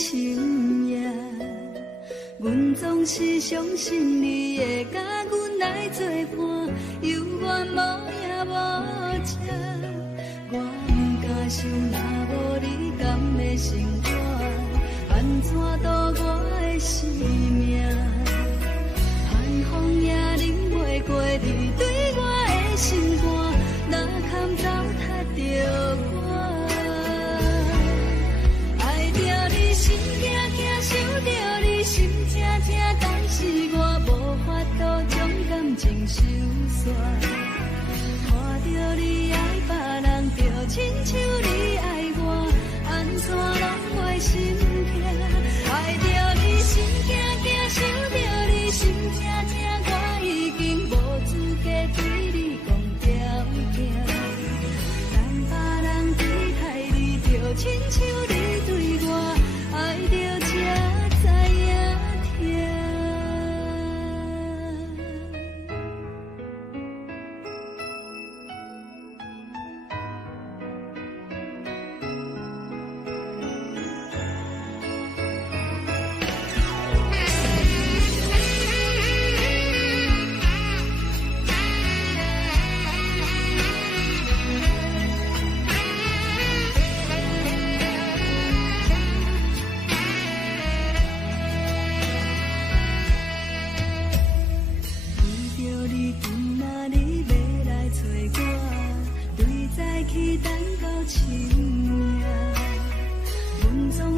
深夜，阮总是相信你会甲阮来作伴，犹原无影无迹。我不敢想，若无你甘的生活，安怎度我的生命？寒风也忍袂过你对我的心肝，哪堪糟蹋着我？爱着你心惊惊，想着你心痛痛，但是我无法度将感情收煞。看着你爱别人，就亲像你爱我，安怎拢袂心痛？爱着你心惊惊，想着你心痛痛，我已经无资格对你讲条件。等别人对待你，就亲像你对我，爱着才知影痛。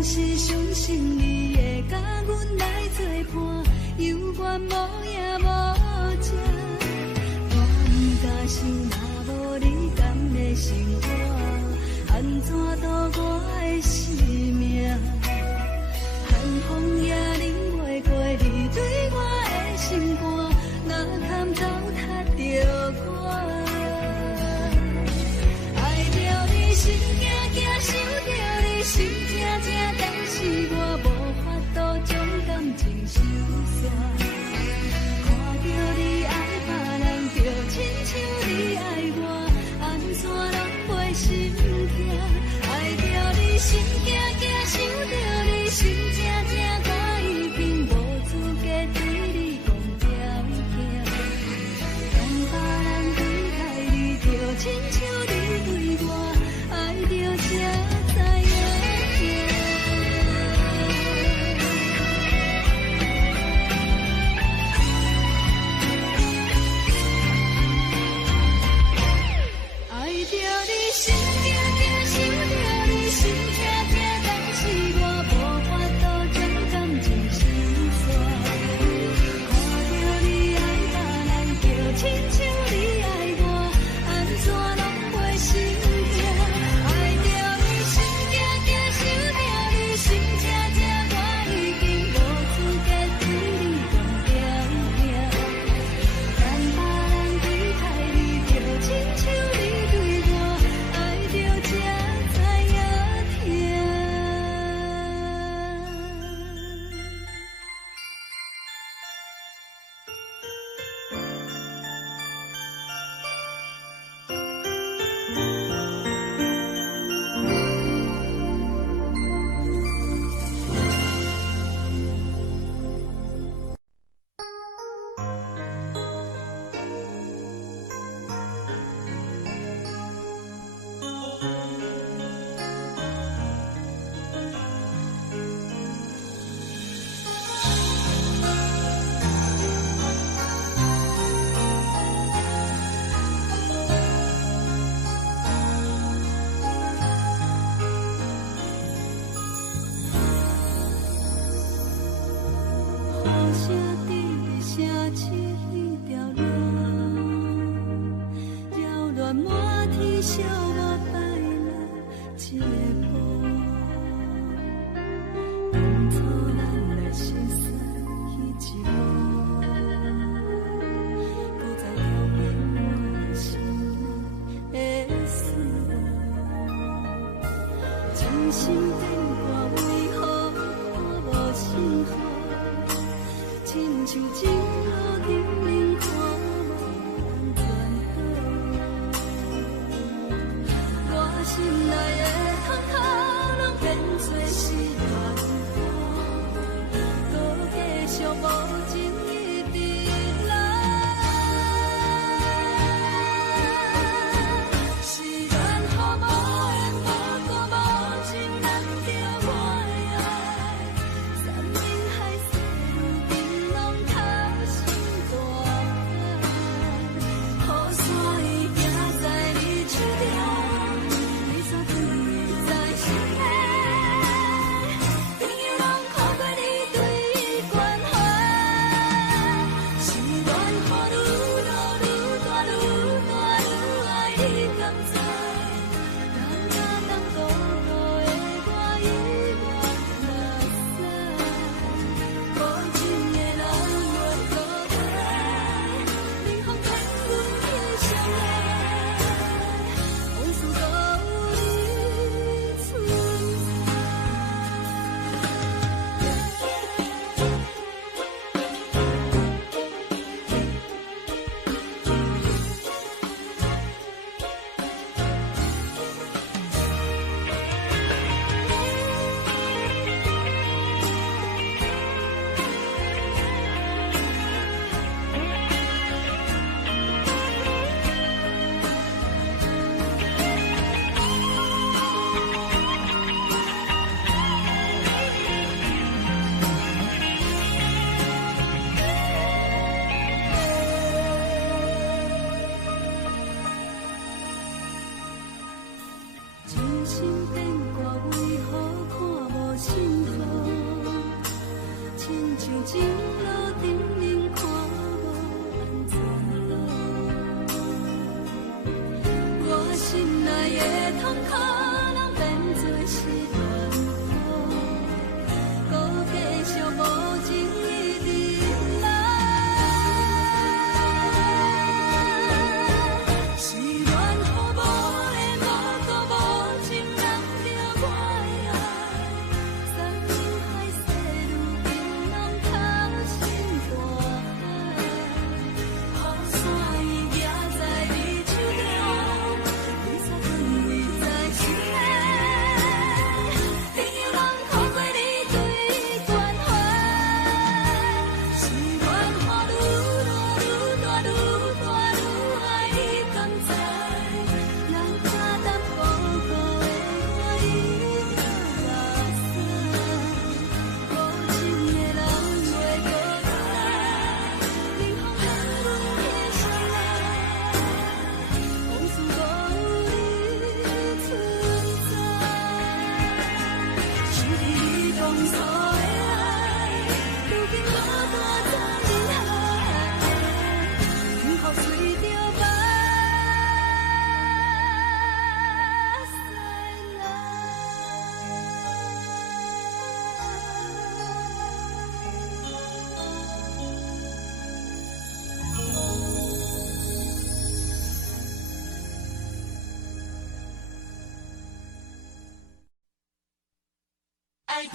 是相信你会甲阮来作伴，犹原无影无迹。我不敢想，若无你甘的生活，安怎度我的生命？寒风也忍袂过你对我的心肝，哪堪糟蹋着我？爱着你心惊惊，想着你心痛痛，但是我无法度将感情收煞。看着你爱别人，就亲像你爱我，安怎拢袂心痛？爱着你心惊惊，想着你心痛痛，我已经无资格对你讲条件。当别人对待你，就亲像你对我，爱着才知影。心变卦为何我无信号？亲像情路经冷看无转倒，我心内的痛苦拢变作是热。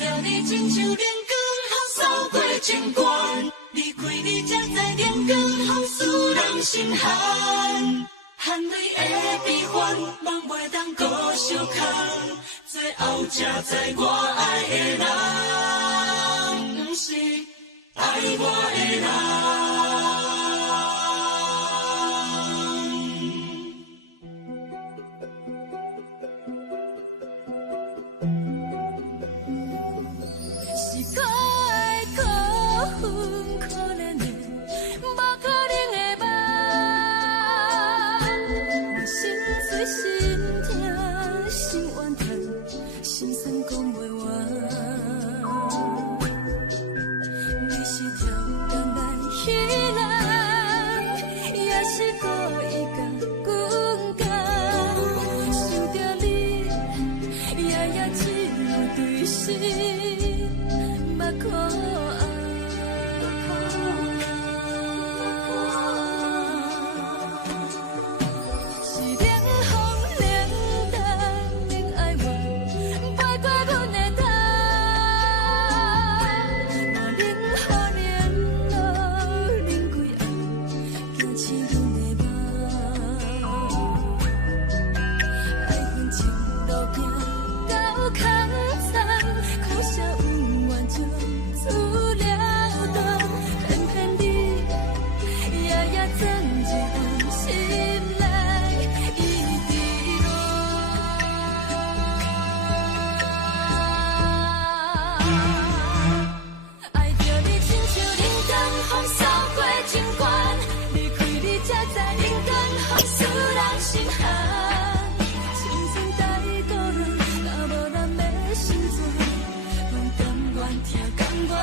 着你亲像冷光风扫过情关，离开你才知冷光风使人心寒。含泪的悲欢，望袂当搁相牵，最后才知我爱的人，不是爱我的人。是可爱可恨可怜的，无可能的梦。我心碎心痛心怨叹，心酸讲袂完。你是挑人来戏人，也是故意甲阮讲，想着你，夜夜只有对视。目眶红，是冷风冷淡冷爱我，飞过阮的头，若冷雨冷落冷几暗，惊醒阮的梦。爱恨情路行到空山，苦涩有怨就出了断，偏偏你夜夜藏一份心内一滴落。爱着你亲像冷光风扫过情关，离开你才知冷光风使人心寒。青春待孤人，若无咱的心酸，拢甘愿听，甘愿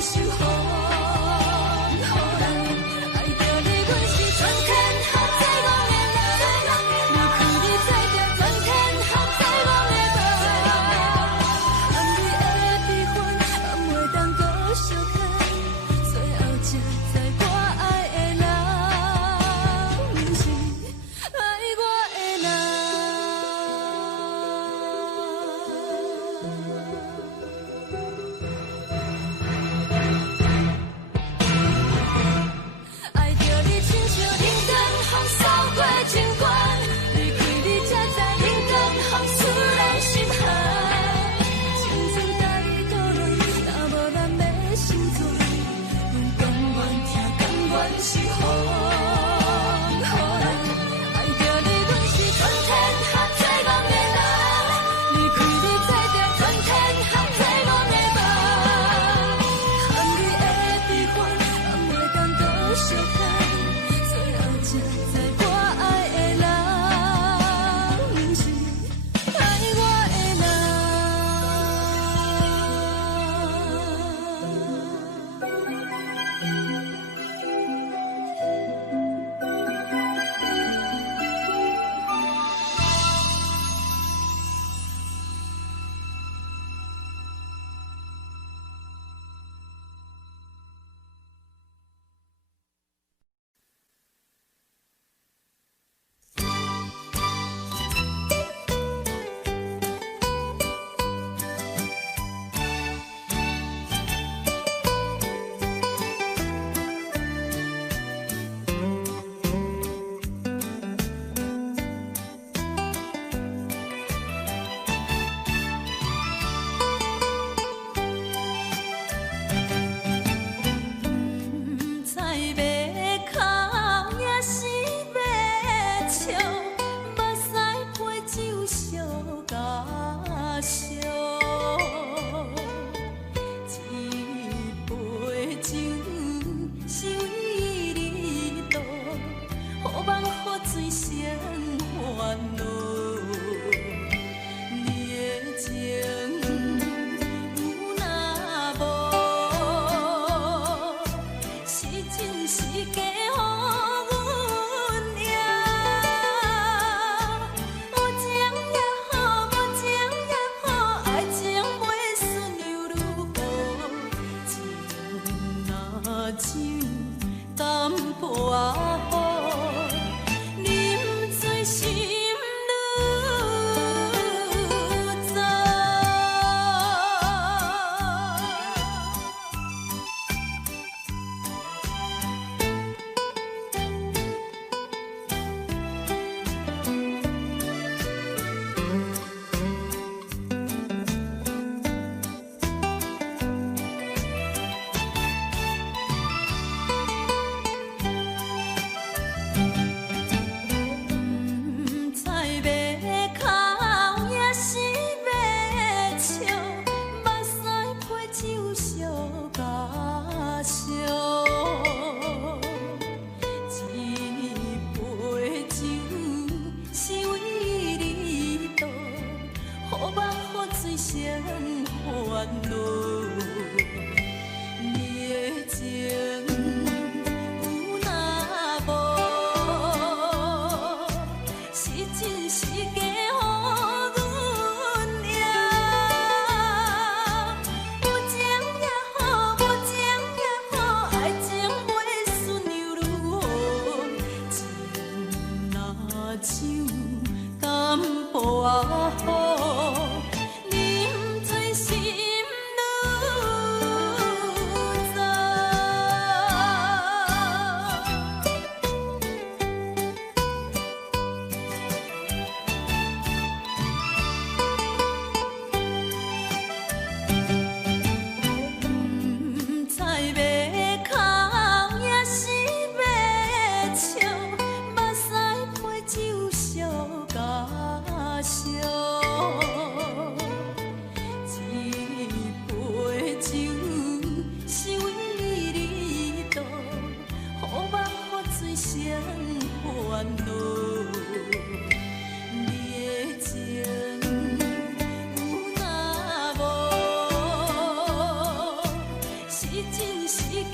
受风雨咱。爱着你，阮是全天下最戆的人，离开你才着全天下最戆的梦。含泪的悲欢，望袂当搁相牵，最后才知我爱的人，不是爱我的全天水成烦恼。你的情有若无，是真是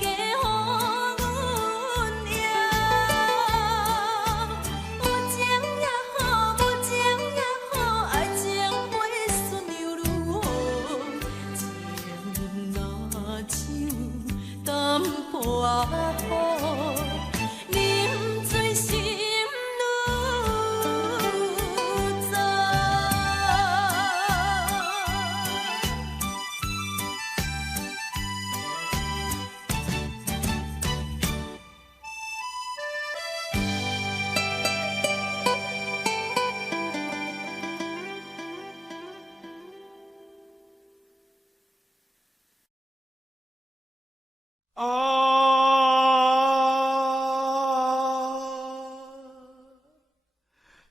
假？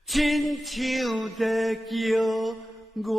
亲像在叫我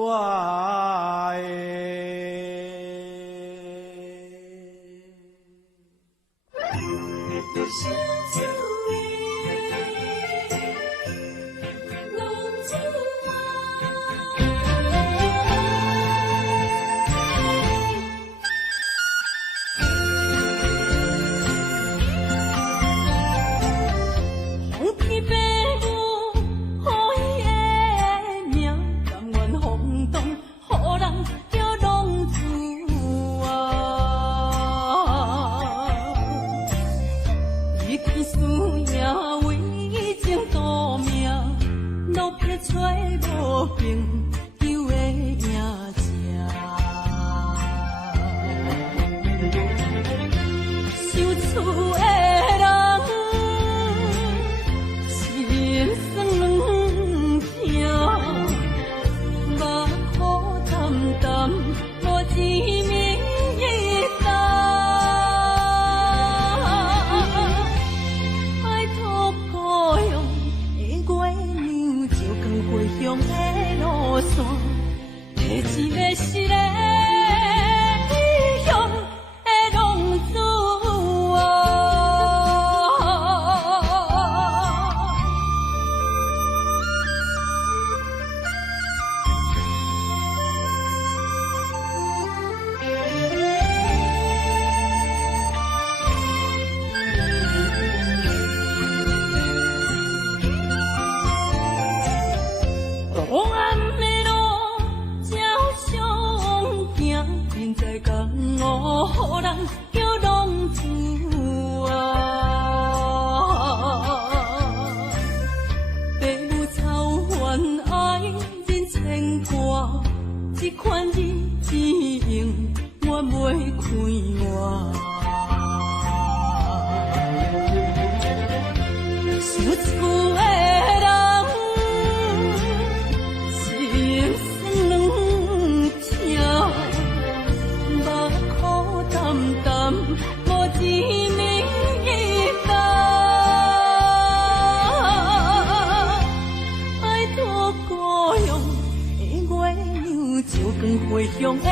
回乡的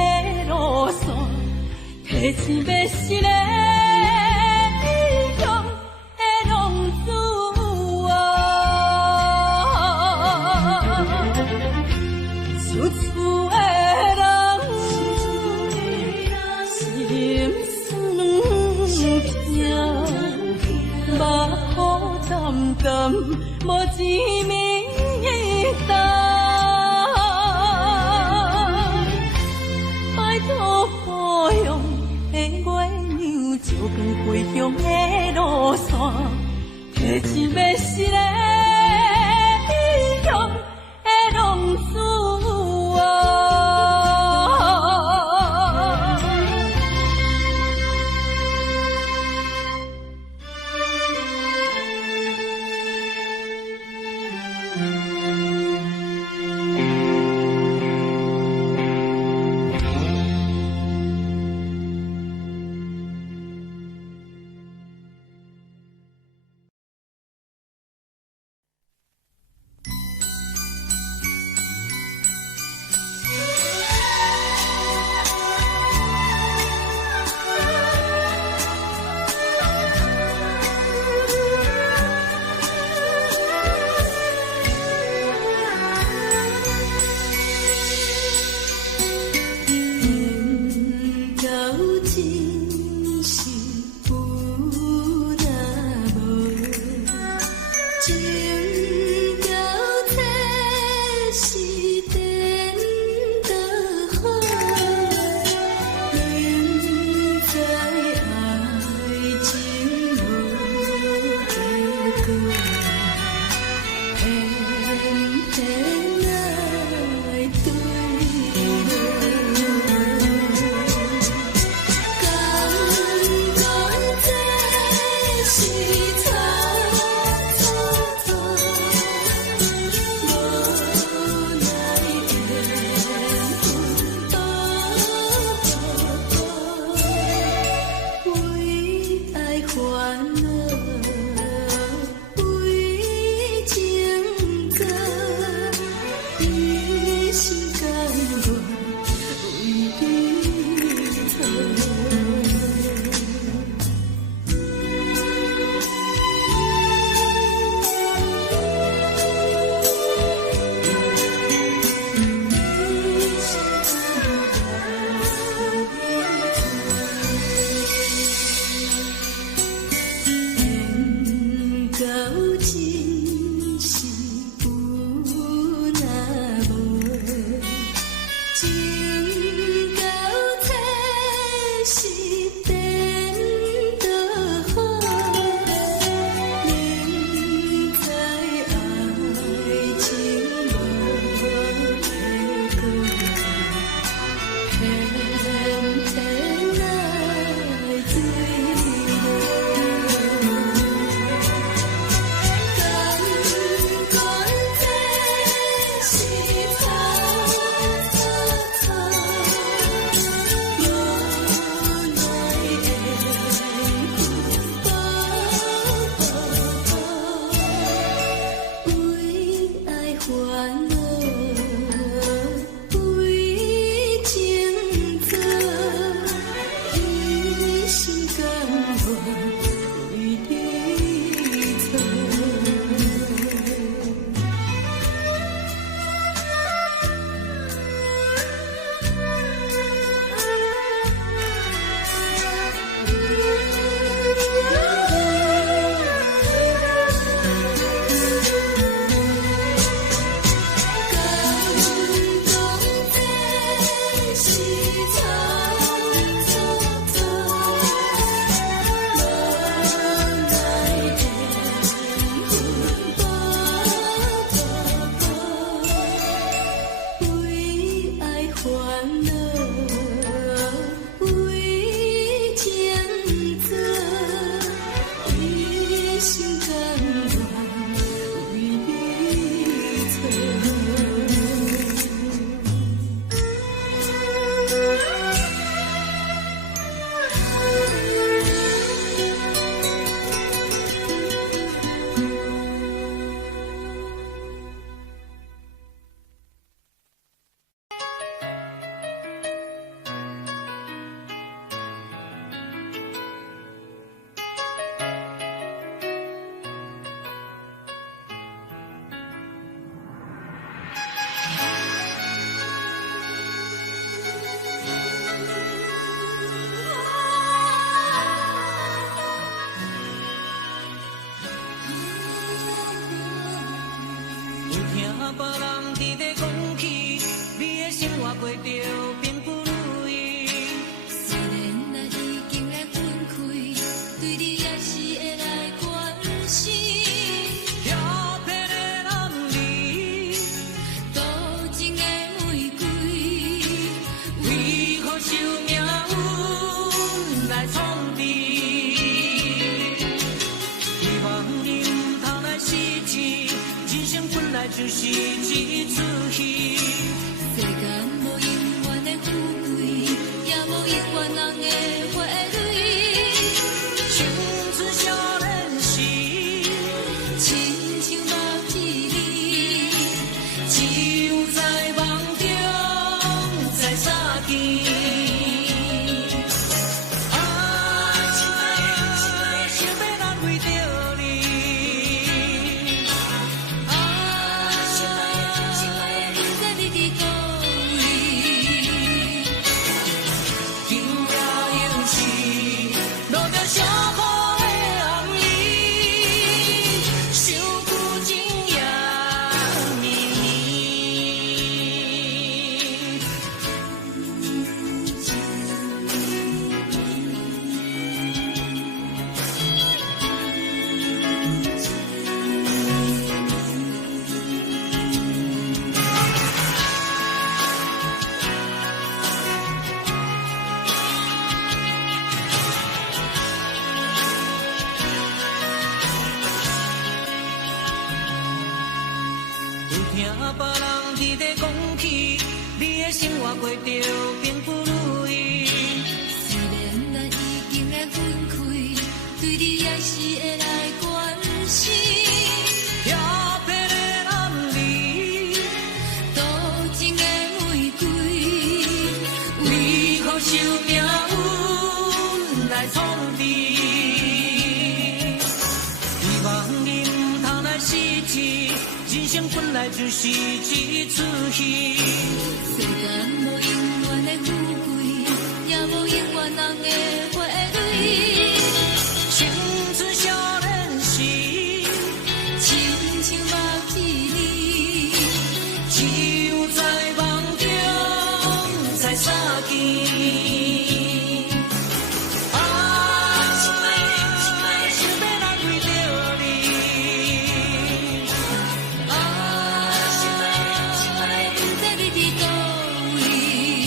路线，提醒要是个异乡的浪子啊，厝厝的人。就是一出戏。世间无永远的富贵，也无永远人的花蕊。青春少年时，亲像目一日，只有在梦中在相见。 过着幸福如意，虽然咱已经会分开，对你还是会来关心。漂泊的男儿，多情的玫瑰，为何受命运来创治？希望你唔通来失志，人生本来就是一出戏。 世间无永远的富贵，也无永远人的花蕊。青春少年时，亲像目一日，只有在梦中才相见。 你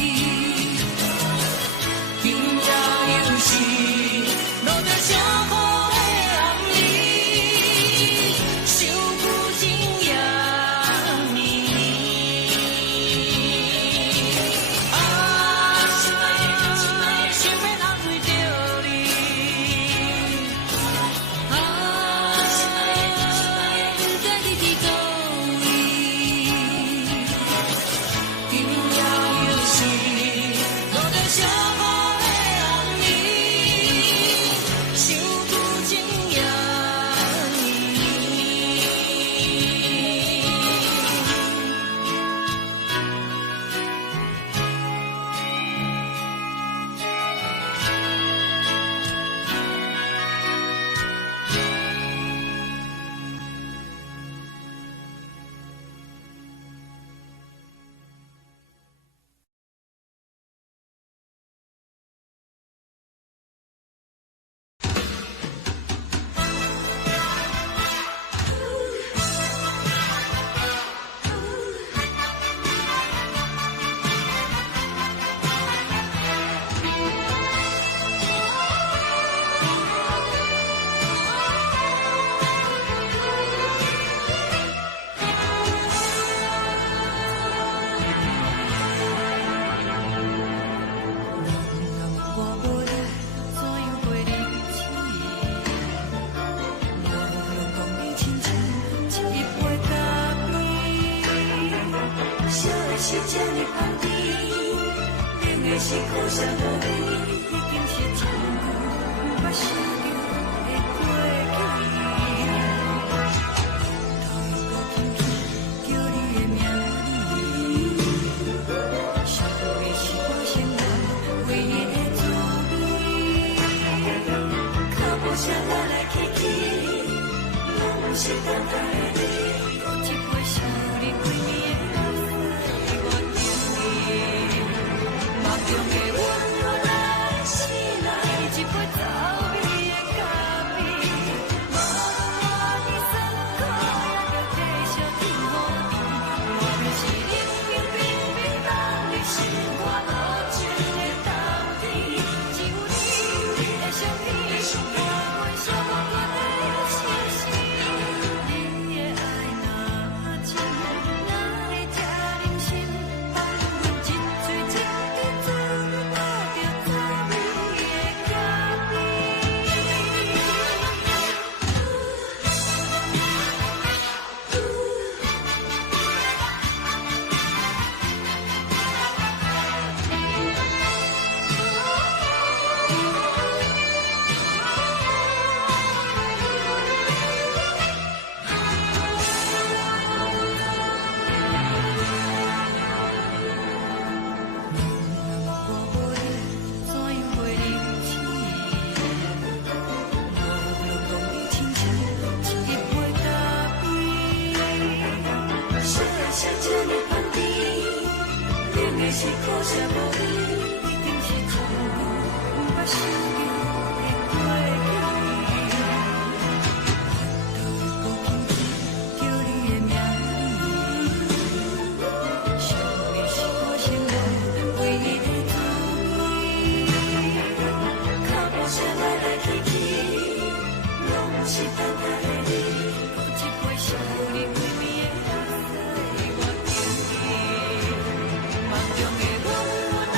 是这呢放甜，冷的是苦涩无味，已经是真久我想着的过去。头一个轻轻叫你的名字，想的是我生活唯一的滋味。脚步声来来去去，拢不是等待的你，一杯想你几暝的泪水我着你，梦中的温柔来是来一杯走味的咖啡，无论我的酸苦也着继续甜予你，无论是冷冰冰冰冷的心肝无情的冬天，只有你的相片，换阮寂寞过的心事，你的爱若真，哪会这忍心放阮一嘴一滴水，倒着走味的咖啡。是苦涩无味，已经是真久我想着的过去。头一个轻轻叫你的名字，想的是我生活唯一的滋味。脚步声来来去去，拢不是等待的你，一杯想你几暝的泪水我着你。梦中的温柔来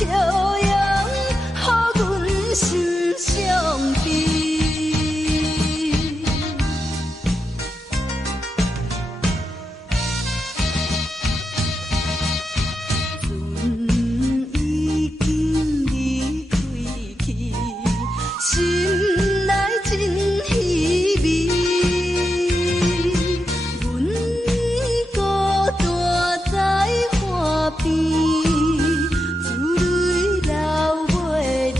笑容，予阮心伤悲。船已经离开去，心内真稀微。阮孤单在河边，珠泪流袂离。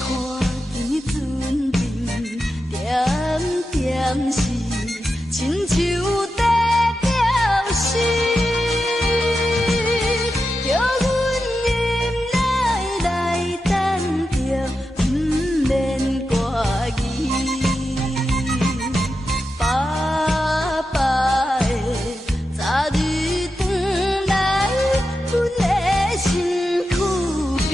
看见船阵点点是，亲像在飘逝。叫阮忍耐来等着，不免挂疑。爸爸的早日返来，阮的身躯边。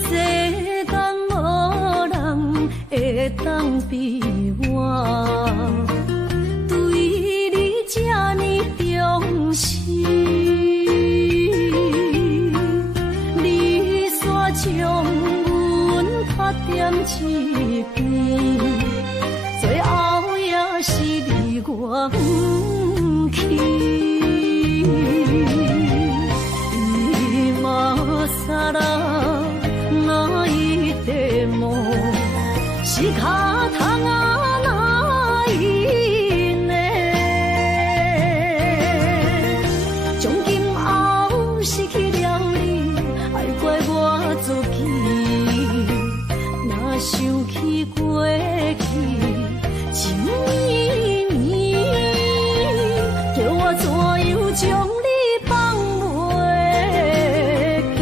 世间无人会当比我，对你这呢重视，你煞将阮拍点一边，最后也是离我不去。今ら泣いても仕方がないね。从今后失去了你，爱怪我自己。若想起过去情绵绵，叫我怎样将你放袂记？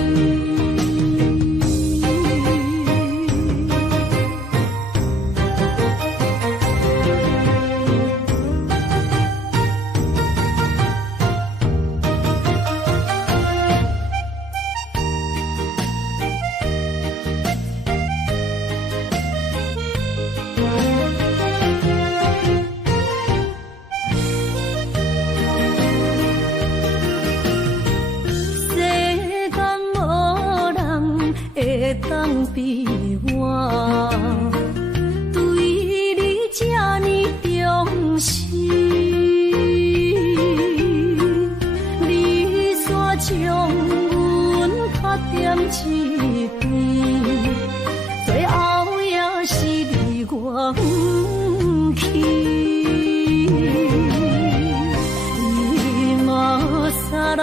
会当比我对你这呢重视，你煞将阮拍点一边，最后也是离我不去。今ら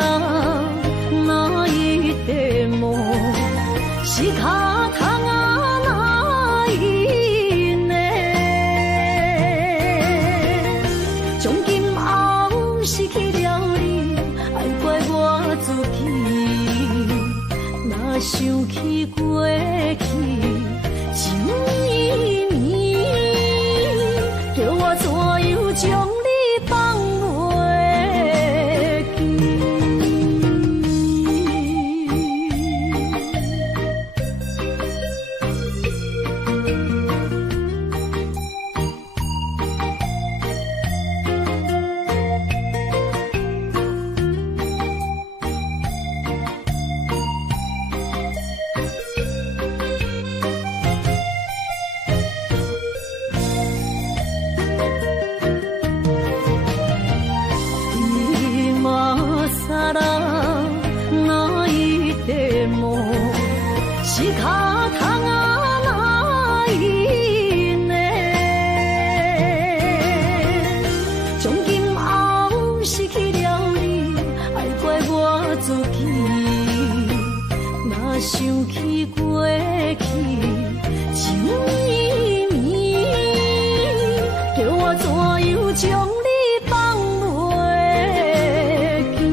泣いても仕方がないね。从今后失去了你，爱怪我自己。若想起过去情绵绵，叫我怎样将你放袂记？仕方がないね。从今后失去了你，爱怪我自己。若想起过去情绵绵，叫我怎样将你放袂记。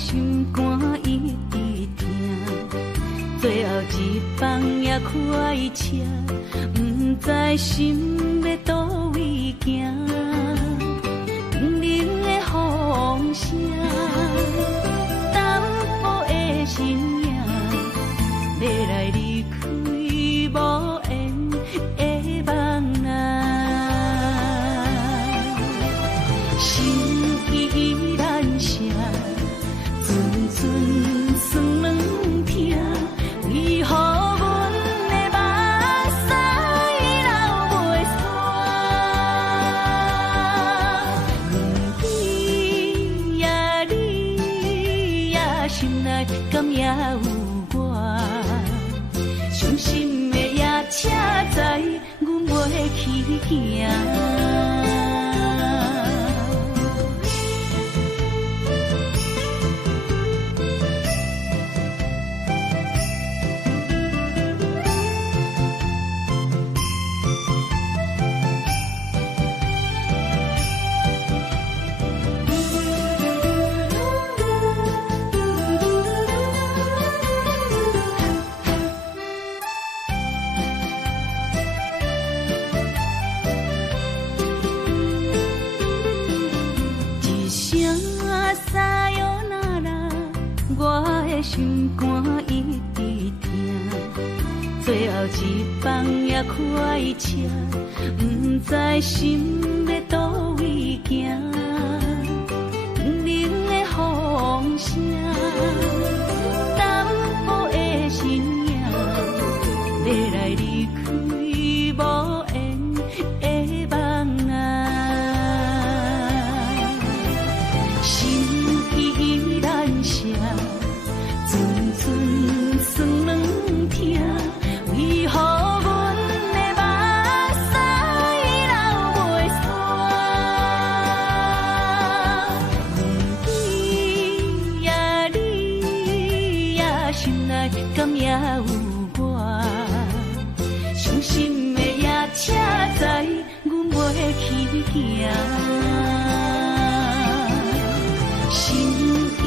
心肝一直疼，最后一放也开车，不知心要倒位行。冷冷的风声，淡薄的身影，要来离开无缘的梦啊，心依然舍。阵酸软痛，为何阮的目屎流袂煞？不知呀你呀心内敢也有我？伤心的夜车载，阮袂去行。心肝一直疼，最后一放也开车，不知心要倒位行。冷冷的风声，淡薄的身影，要来离开无缘的梦啊，心依然舍。酸软痛，为何阮的目屎流袂煞？不知呀你呀心内敢也有我？伤心的夜车载，阮袂去行。心依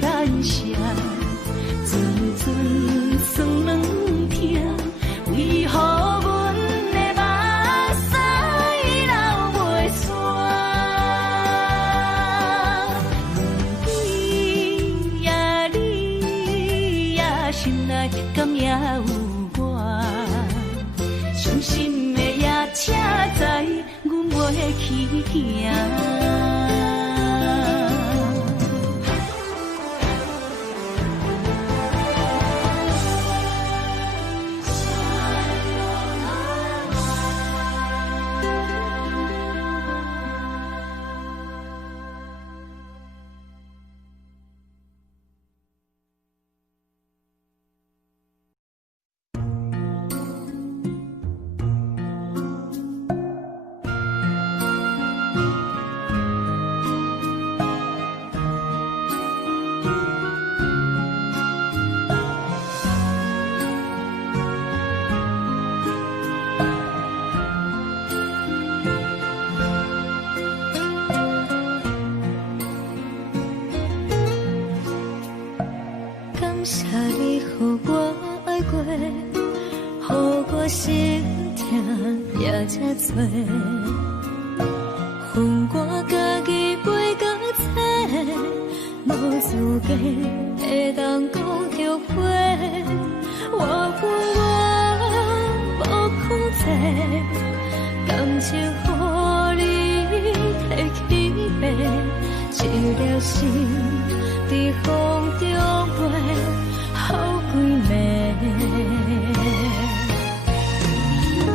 然舍。酸软痛，为何阮的目屎流袂煞？不知呀你呀心内敢也有我？伤心的夜车载，阮袂去行。感谢你，予我爱过，予我心痛也这多。恨我家己袂够切，无资格会当讲后悔。我恨我无控制，感情予你摕去卖，一粒心伫风中飞，好几暝。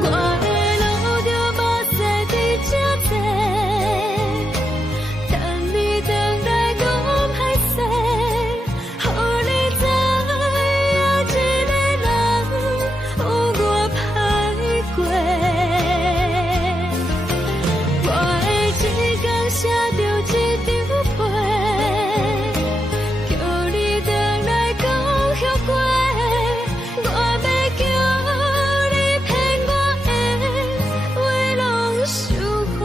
我的路着目屎伫这多，等你回来讲歹势，予你知影一个人有我歹过。我会一天写着一张被，叫你回来讲后悔。我要叫你骗我的话拢收回。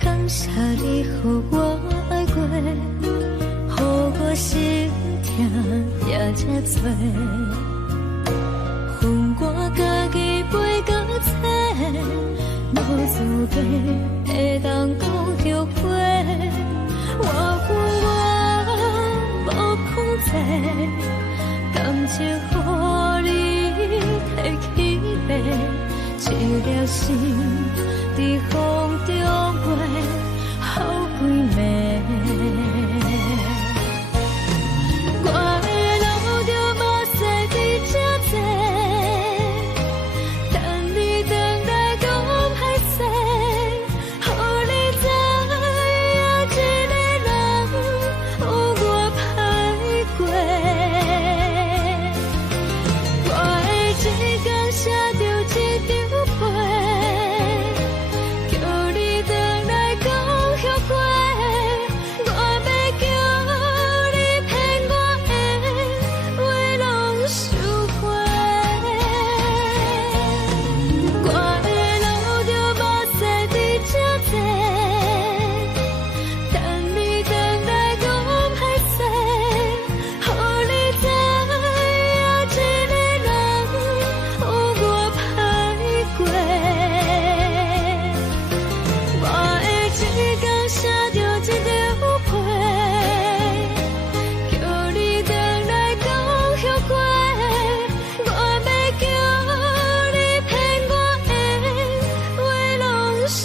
感谢你予我爱过，予我心痛也这多。恨我家己袂够切，无资格会当讲后悔。我恨我无控制，感情予你摕去卖，一粒心伫风中飞，好几暝。我的路着目屎伫这多，等你回来讲歹势，予你知影一个人有我歹过。我会一天写着一张被，叫你回来讲后悔。我要叫你骗我的话拢收回。我的路着目屎伫这多，等你回来讲歹势，予你知影一个人有我歹过。我会一天写着一张被，叫你回来讲后悔。我要叫你骗我的话拢收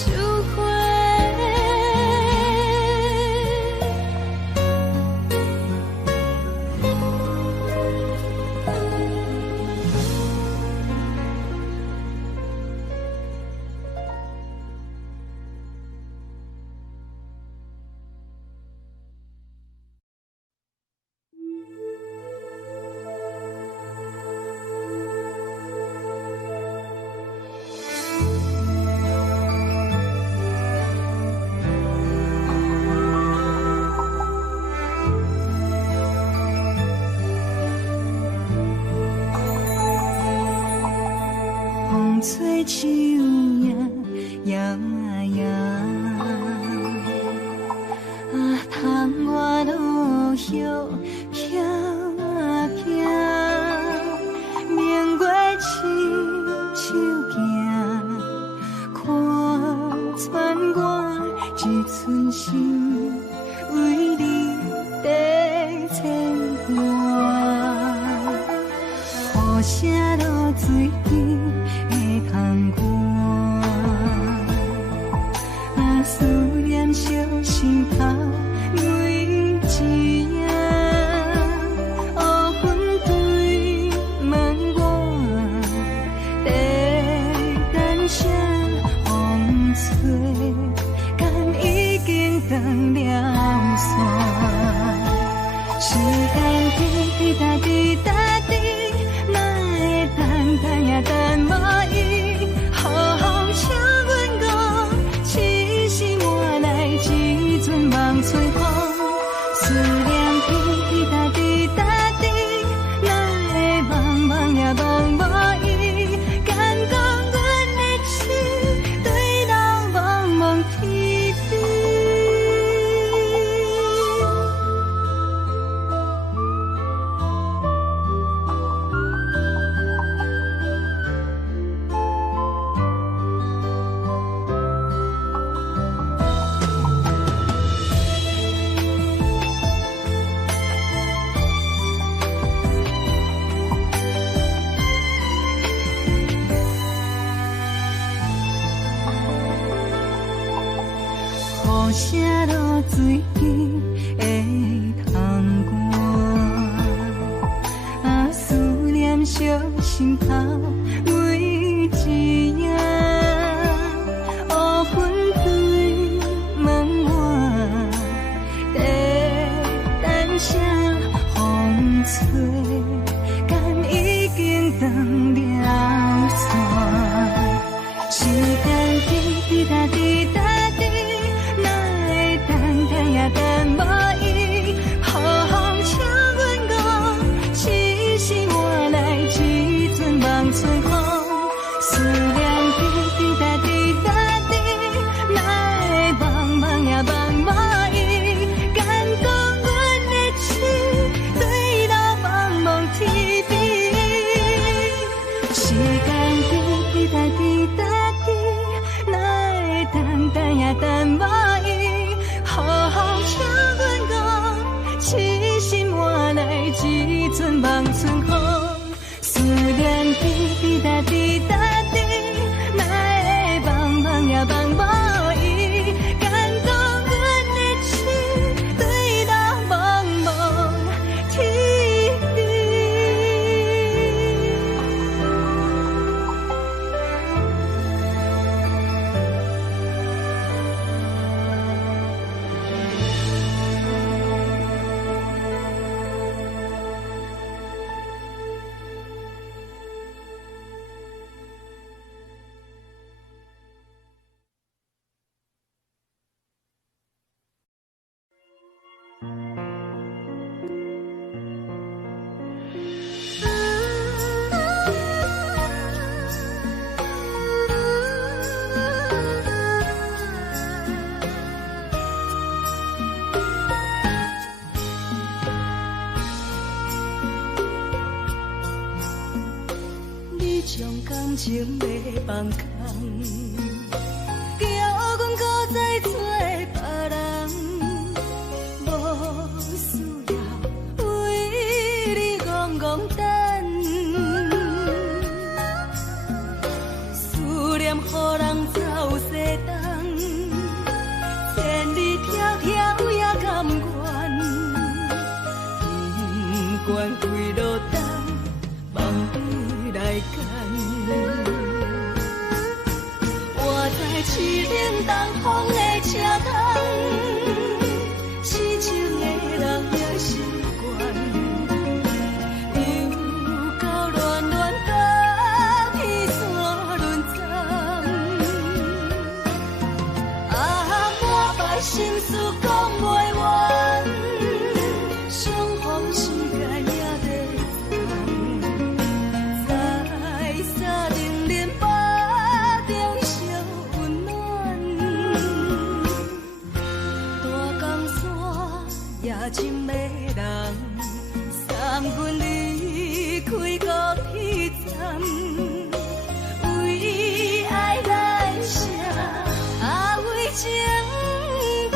回。风吹树影摇啊摇，窗外落叶飘啊飘，明月亲手行，看穿我一寸心，为你在牵挂，雨声落水边。空我思念小心头每一夜，乌云对问我，在等啥风吹，敢已经等声露水的窗外，啊，思念小心头每一夜，乌云对门外，在等啥风吹，敢已经断了线，时间滴滴答滴答。等无伊，好风请阮讲，痴心换来一阵梦春风。思念滴滴答滴答滴，哪会茫茫也茫无伊？敢讲阮的心对到茫茫天边？时间滴滴答滴答滴，哪会等也等无伊？好风请阮讲，痴心换来一阵梦春风。思念滴滴答滴答滴，哪会茫茫也茫无伊？敢讲阮的心对到茫茫天边？将感情要放空，叫阮搁再找别人，无需要为你戆戆等。思念予人走西东，千里迢迢也甘愿，不管开路灯，梦比来赶。我在市顶东风的车窗，痴情的人也习惯，又到乱乱甲彼山论惨。啊，满腹心事讲袂完，相逢时间也在长。在沙丁林巴中烧温暖，大江山也真迷人，送阮离开高铁站，为爱来写啊为情长。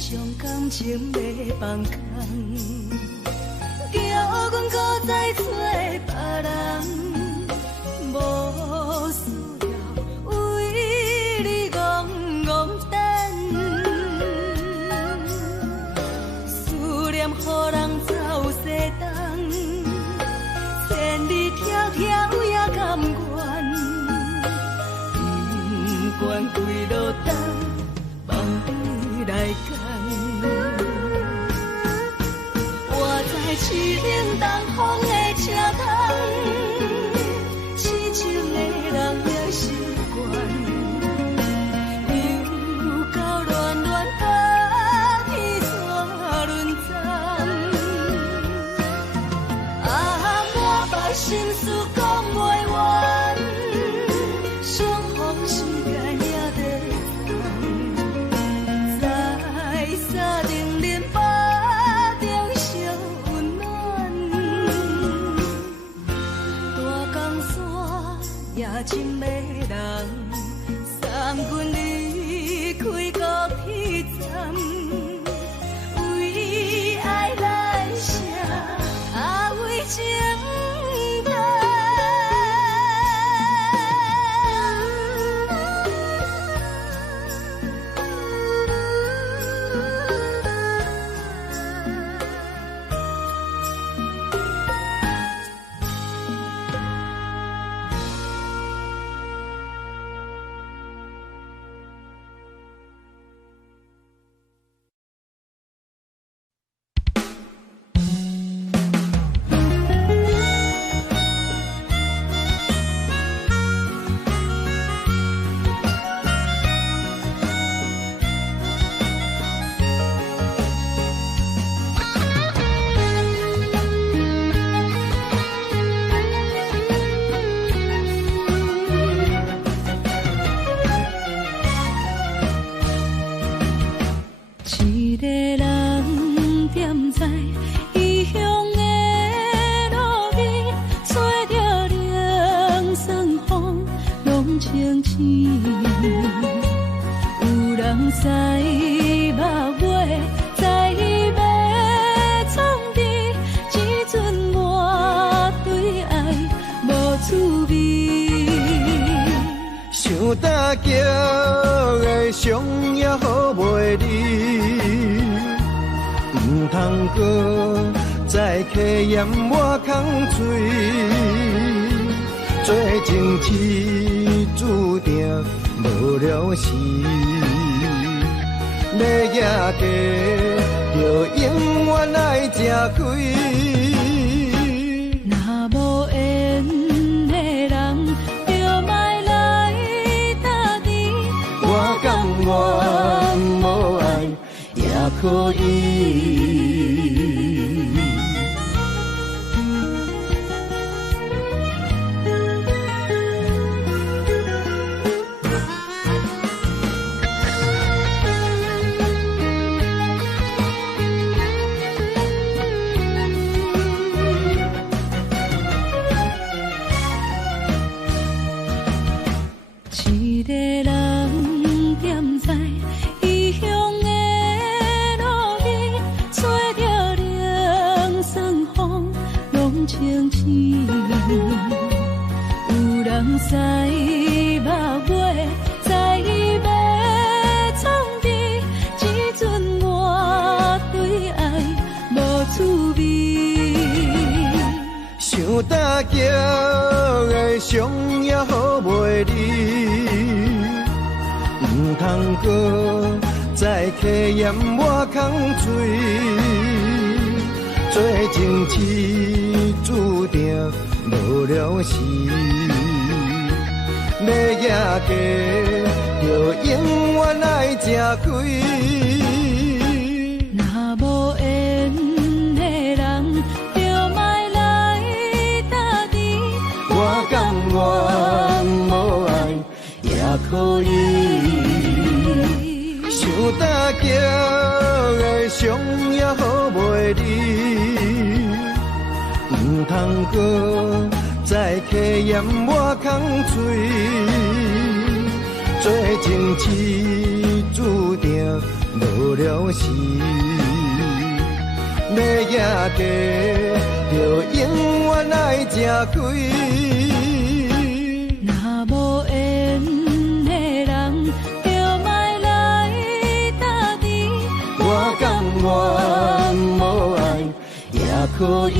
将感情要放空，叫阮搁再找别人，无需要为你戆戆等。思念予人走西东，千里迢迢也甘愿，不管开路灯，梦比来赶。我在市顶东风的车窗，痴情的人也习惯，又到乱乱甲彼山论惨。啊，满腹心事讲袂深的人，三军离开国铁站，为爱来舍，为情债。一个人踮在异乡的路边，吹着凉爽风，拢清醒。有人知目尾，知要创治，只准我对爱无滋味。想大桥的伤也好袂离，唔通搁再客嫌我空嘴，做情痴注定无了时，要野家就永远爱吃亏。若无缘的人，就莫来打滴。我甘愿无爱也可以。一个人踮在异乡的路边，吹着凉爽风，拢清醒。有人知目尾，知要创治，只准我对爱无滋味。想大桥的伤也好袂离，唔通搁再客嫌我空嘴，做情痴注定无了时，要野家就永远爱吃亏。若无缘的人，就莫来打滴。我甘愿无爱也可以。想大桥的伤也好袂离，唔通搁再客嫌我空嘴，做情痴注定无了时，要野家就永远爱吃亏。若无缘的人，就莫来打滴。我甘愿无爱也可以。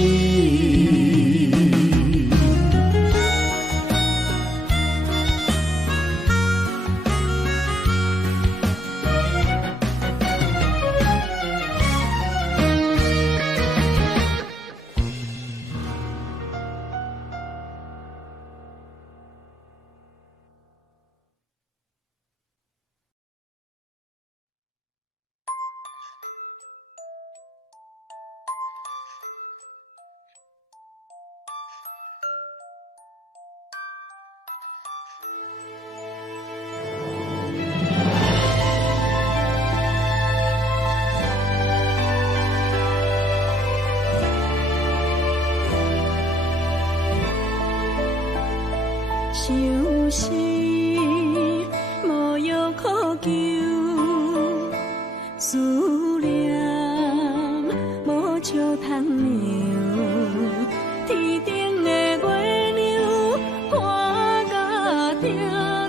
想死，无药可救，思念无笑通留，天顶的月亮看甲定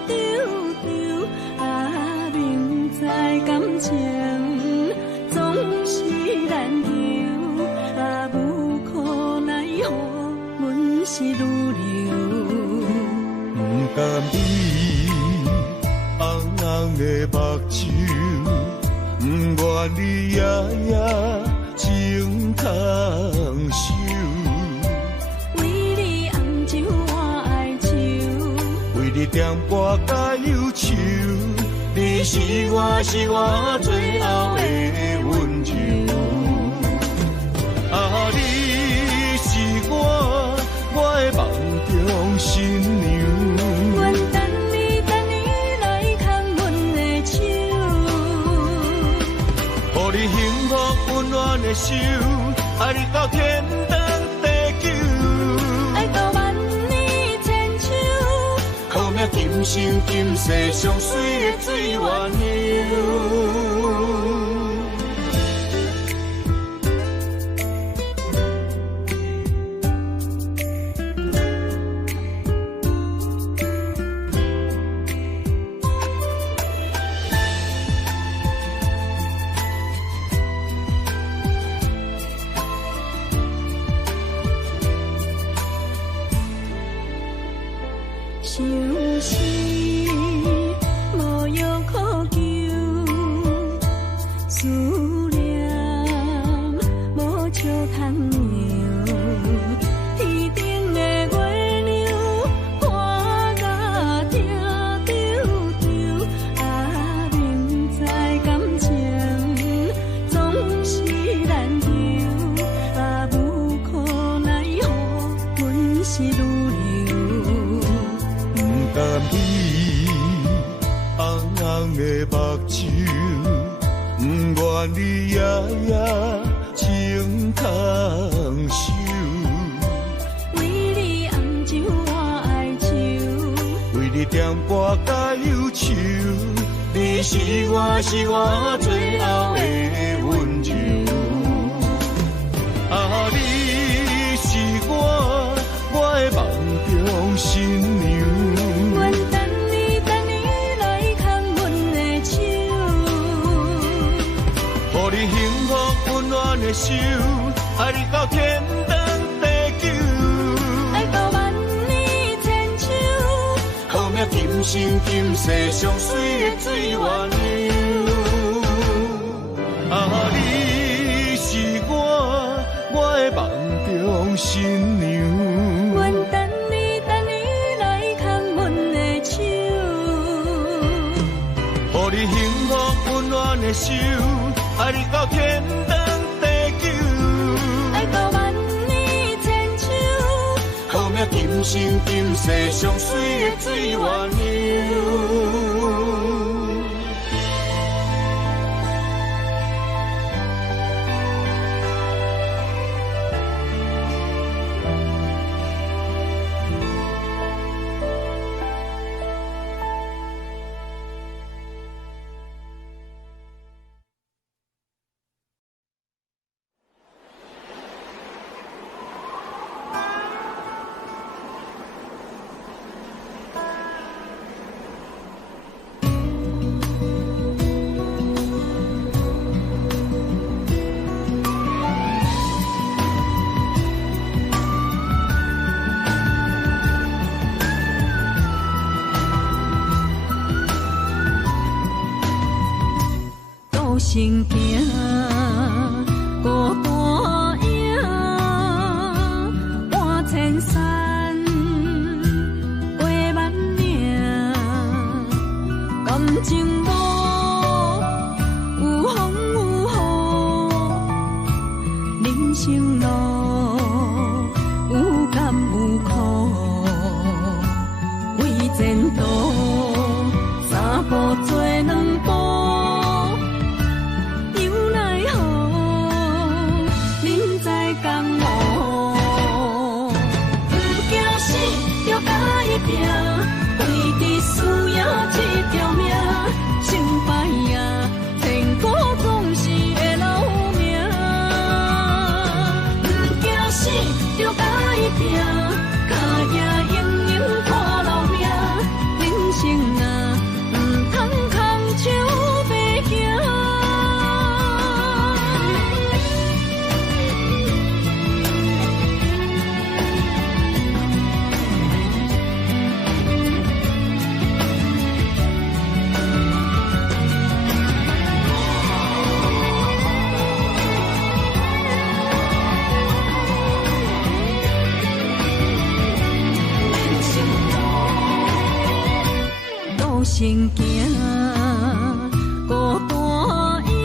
丢丢，啊，明知感情总是难求，啊，无可奈何，阮是愈流。不甘你红红的目睭，不愿你夜夜情通守。为你红酒换哀愁，为你点歌甲忧愁，你是我最后的温柔。啊，你是我的梦中新娘。阮等你来牵阮的手，予你幸福温暖的手，爱你到天长地久，爱到万年千秋，好命今生今世上水的水源流。想死无药可救，思念无笑通留，天顶的月亮看甲定丢丢，啊，明知感情总是难求，啊，无可奈何，阮是愈流。甘你红红的目睭，不愿你夜夜情通守。为你红酒换哀愁，为你点歌甲忧愁，你是我最后的温柔。啊，你是我的梦中新娘。阮等你来牵阮的手，予你幸福温暖的手，爱你到天长地久，爱到万年千秋，好命今生今世上水的水源流。啊，你是我的梦中新娘。阮等你来牵阮的手，予你幸福温暖的手，爱你到天长地久，爱到万年千秋，好命今生今世上水的水源流。行行孤单影，半千山过万岭，感情无有风有雨，人生路有甘有苦，为前途三步做两步。拼，为着需要这条命，成败呀，天苦总是会留名。不惊死，就甲伊拼，脚也硬硬看留命。人生啊，唔通空手白行。路行行，孤单影，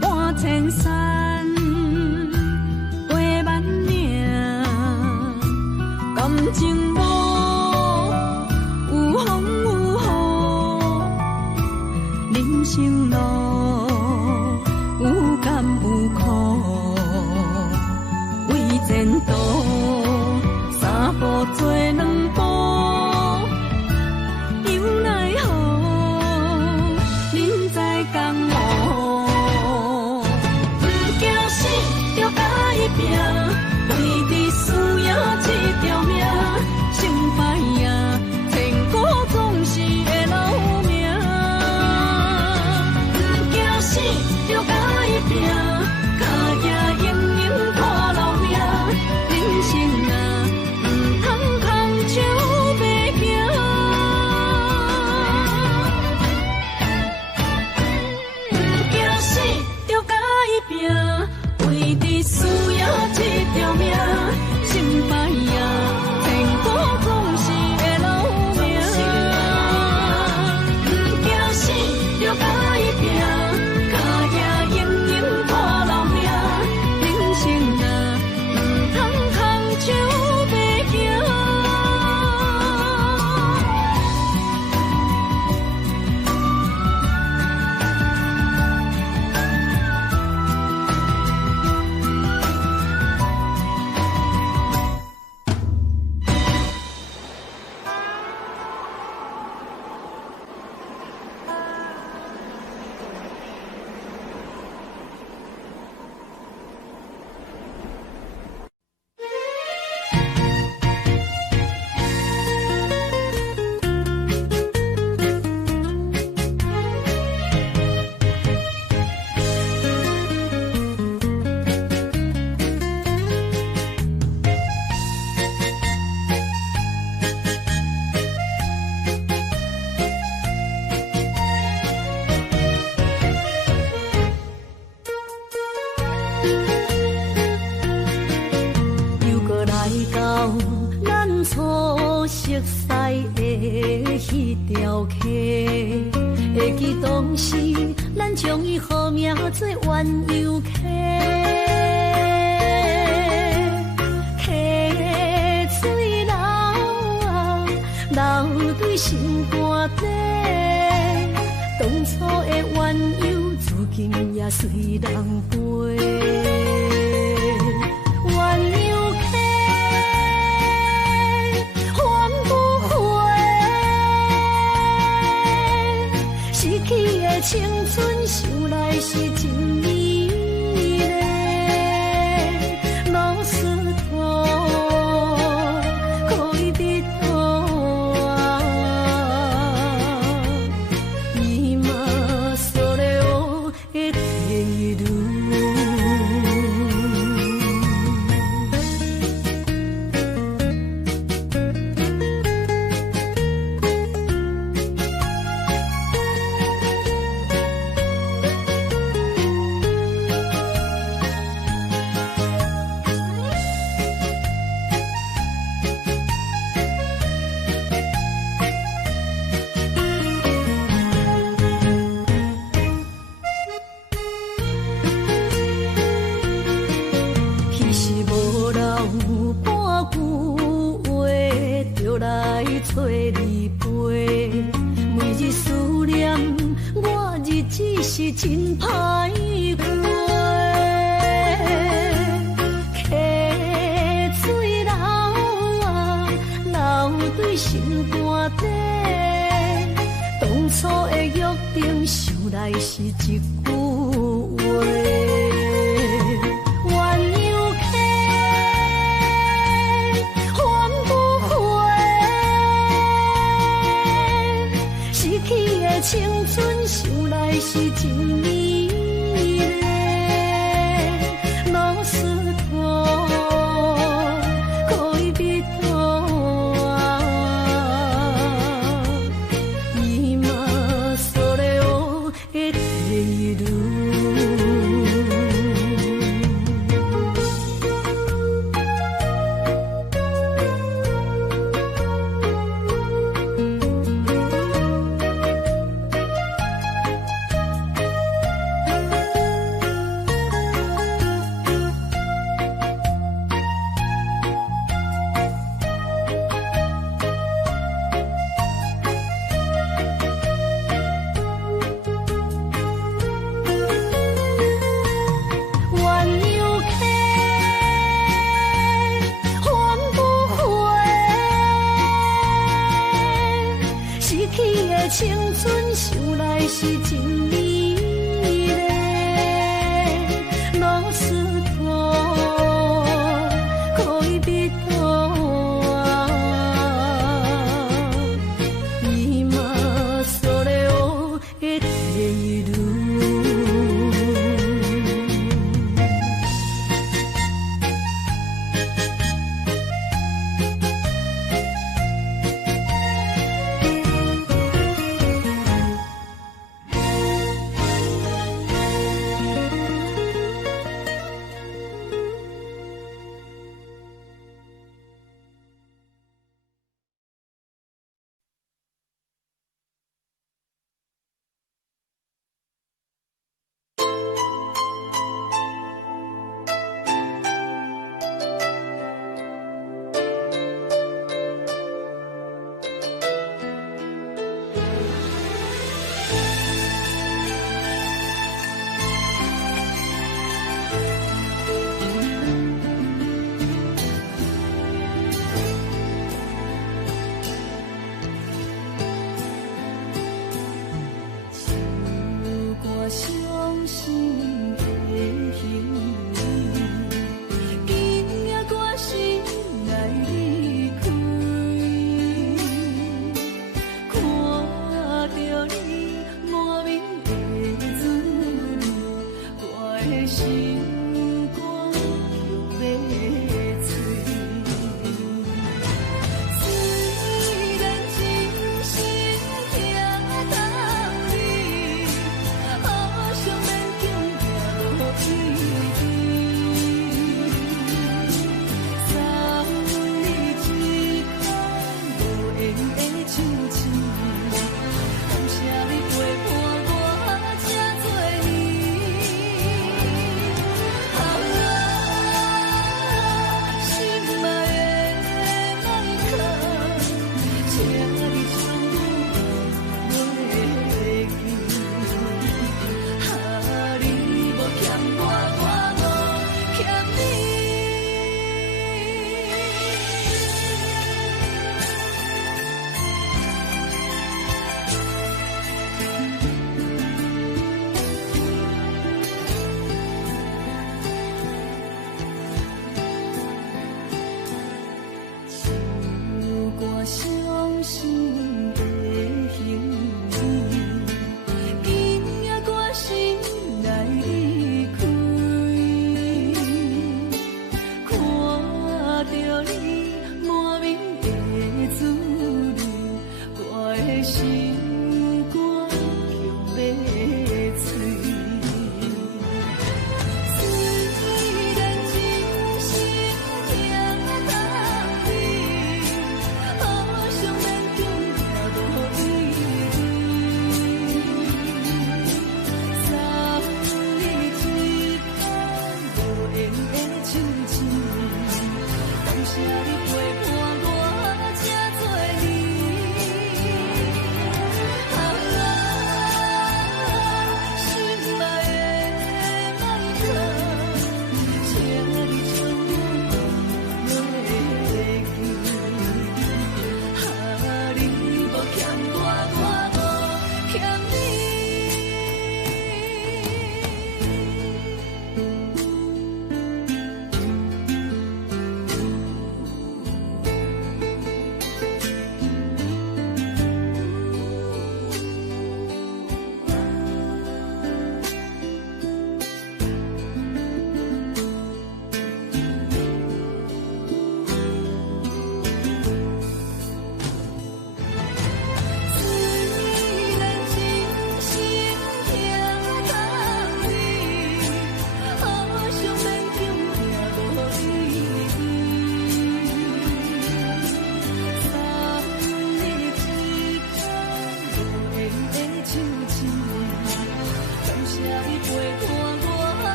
半千山，过万岭，感情无有风有雨，人生路有甘有苦，为前途三步做两步。初熟悉的迄条溪，会记当时咱将伊号名做冤游溪。溪水流啊，流对心肝底。当初的冤游，如今也随人陪。青春想来是真美丽，老师徒可以得到啊，伊嘛所了的地路。找你陪，每日思念，我日子是真歹过。溪水流啊，流对心是一句话。鸳鸯溪，风不回，逝去的青春想来是真美丽。老师徒，可以别途啊，今それを得ている。青春想来是真美丽，老师徒可以别途啊，今それを得ている。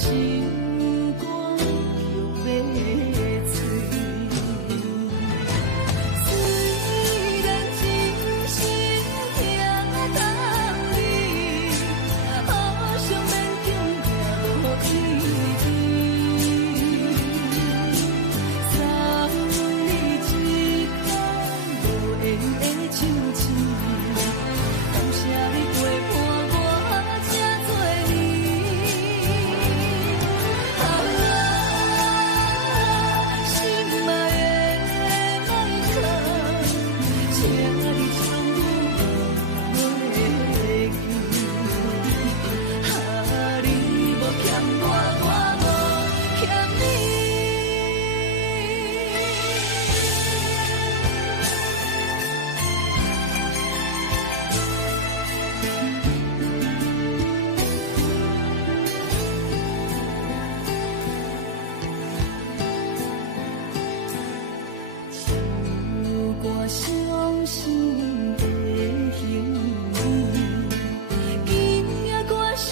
心肝强要碎。虽然真心疼当你，好想勉强行落意志。送你一空无言的手指，感谢你陪伴我这多年。心爱的麦克，请你将我袂记。你无欠我，我无欠你。我伤心的行李，今夜我心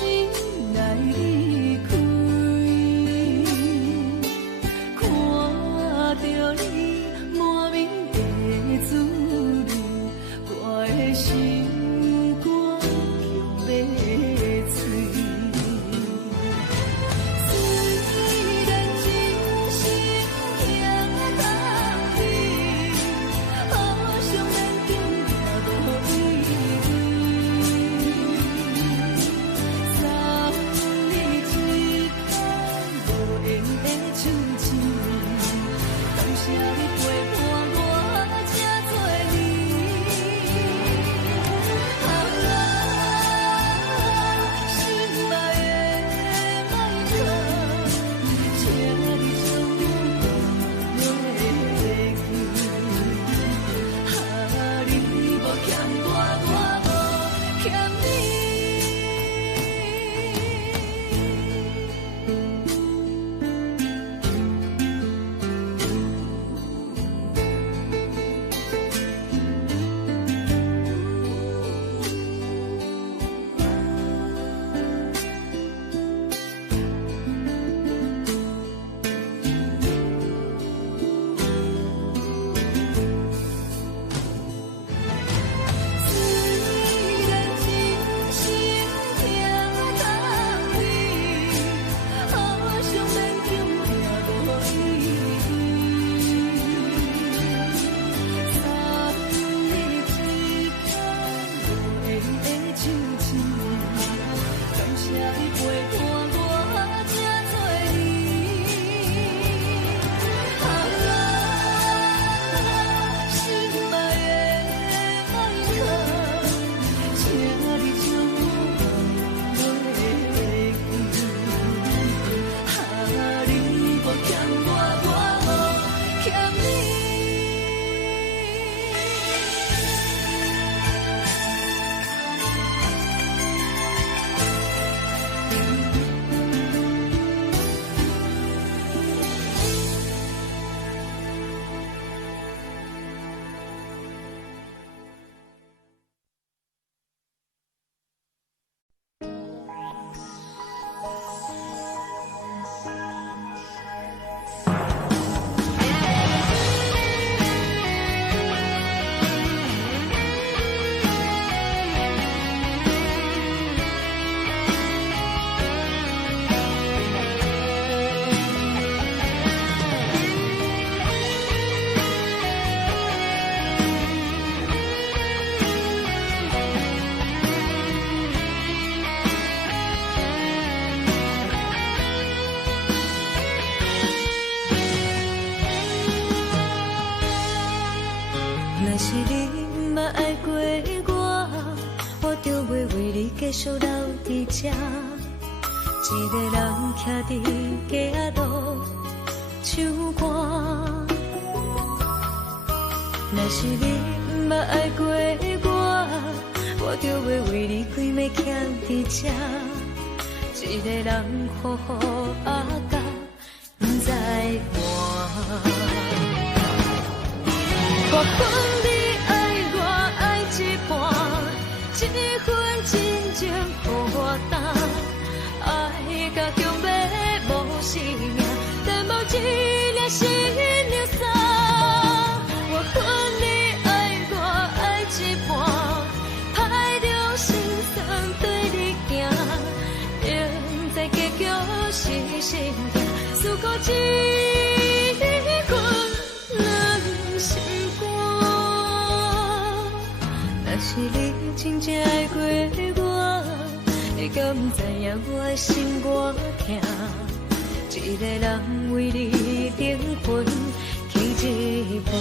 来离开。看着你满面的滋味，我的心肝强要碎。虽然真心疼当你，好想勉强行落意志。送你一空无言的手指，感谢你陪伴我这多年。心爱的麦克，请你将我袂记。你无欠我，我无欠你。虽然真心疼当你，好想勉强行落意志。送你一空无言的手指，感谢你陪伴我这多年。心爱的麦克，请你将我袂记。你无欠我，我无欠你。若是你毋捌爱过我，我就袂为你继续留伫这。一个人徛伫街仔路唱歌。若是你毋捌爱过我就袂为你规暝徛伫这。一个人好好啊甲，毋知换。我分你爱我爱一半，这份真情予我担，爱甲强要。生命，但无一粒心流洒。我恨你爱我爱一半，歹着心酸对你行，明知结局是心痛，思故一份两心肝。若是你真正爱过我，你敢知影我的心偌痛？一个人为你灵魂起一半。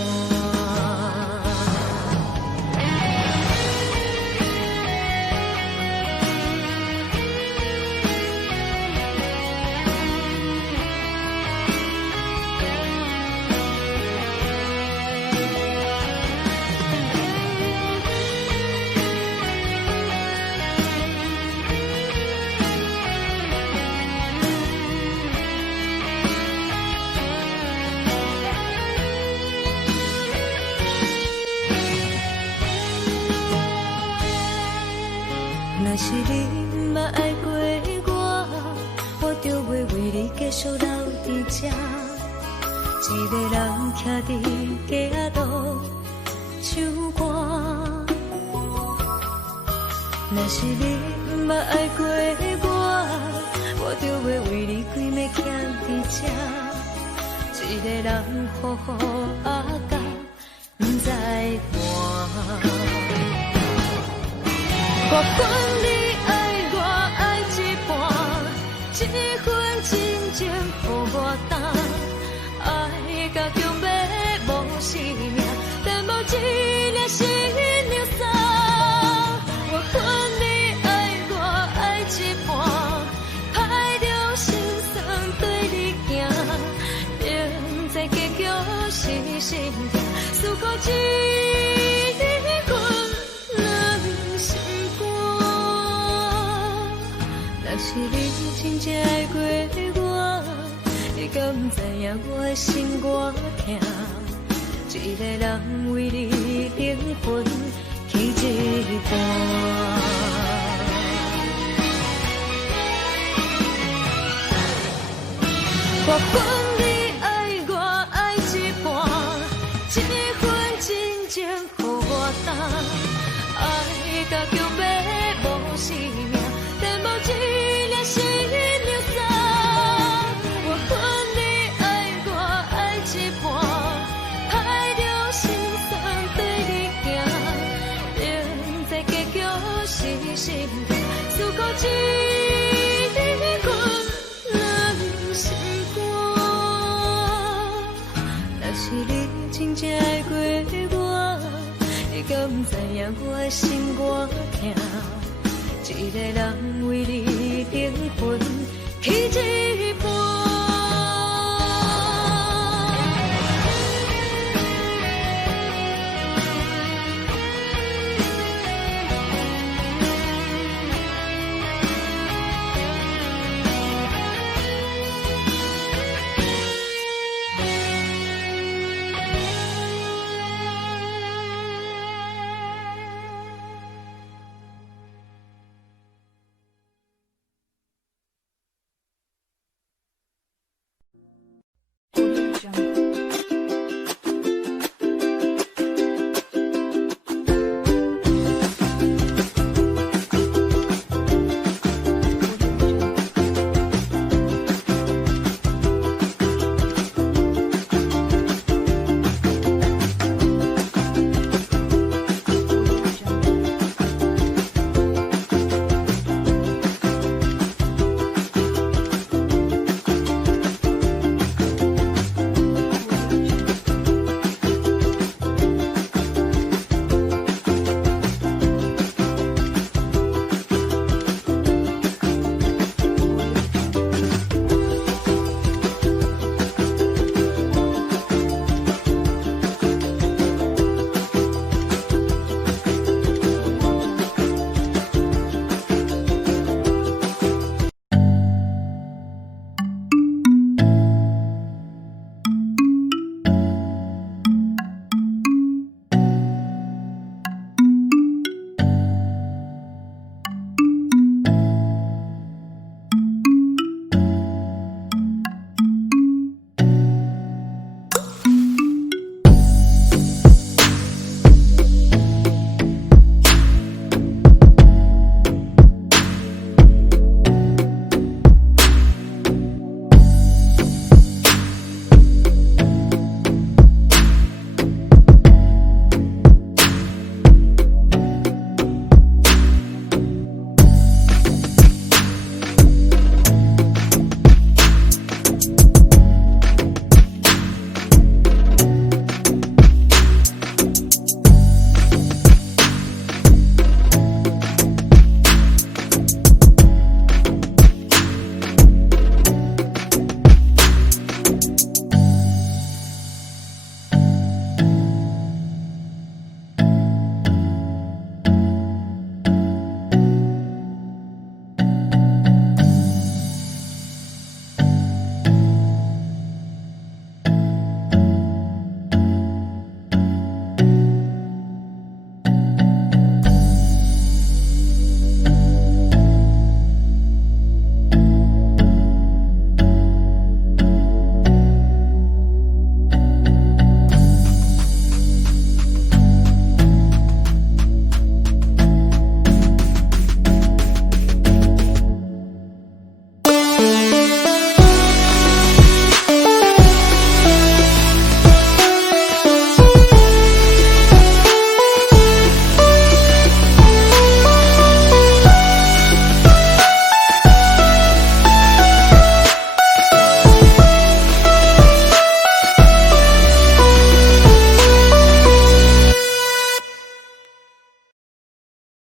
若是你毋捌爱过我，我就袂为你继续留伫这，一个人徛伫街仔路唱歌。若是你毋捌爱过我就袂为你规暝徛伫这，一个人好好啊甲毋知伴。我恨你爱我爱一半，这份真情予我担，爱到强要无生命，但无一粒心流洒。我恨你爱我爱一半，歹着心酸对你行，明知结局是心痛，思故一份两心。若是你真正爱过我，你敢知影我的心偌痛？一个人为你灵魂起一半。我恨你爱我爱一半，这份真情予我担，爱到强要无生命，但无一粒心流洒。我恨你爱我爱一半，歹着心酸对你行，明知结局是心痛，思故一份两心肝。若是你真正爱过我，你敢知影我的心偌痛？一个人为你灵魂起一半。Audio Jungle.